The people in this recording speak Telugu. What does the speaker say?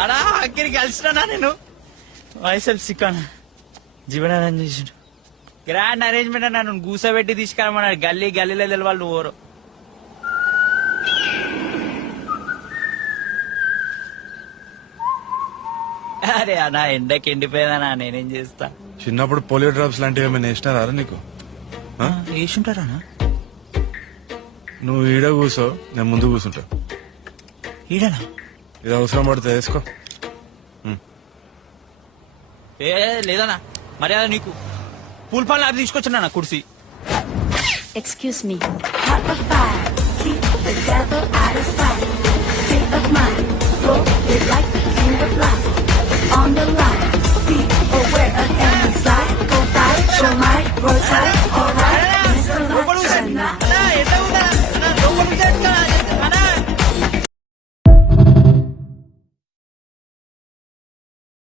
అడా అక్కడికి కలిసినా నేను వైసెల్ఫ్ సిక్కాను జీవన అరేంజ్ చేసిండు గ్రాండ్ అరేంజ్మెంట్ అన్నా నువ్వు కూసబెట్టి తీసుకురమ్మన్నాడు గల్లీలో తెలవాలి నువ్వు ఊరు అరే అన్నా ఎండకి ఎండిపోయేదన్నా నేనేం చేస్తా చిన్నప్పుడు పోలియో డ్రాప్స్ లాంటివి ఏమైనా వేసినారా నీకు ఆ? వేసుంటారా నువ్వు ఈడ కూసో నేను ముందు కూర్చుంటా ఈడనా ఇది అవసరం పడితే వేసుకో ఏ లేదన్నా మర్యాద నీకు పూల్ పాలు అది తీసుకొచ్చిన కుర్సీ Excuse me. Heart of fire, keep the devil out of sight.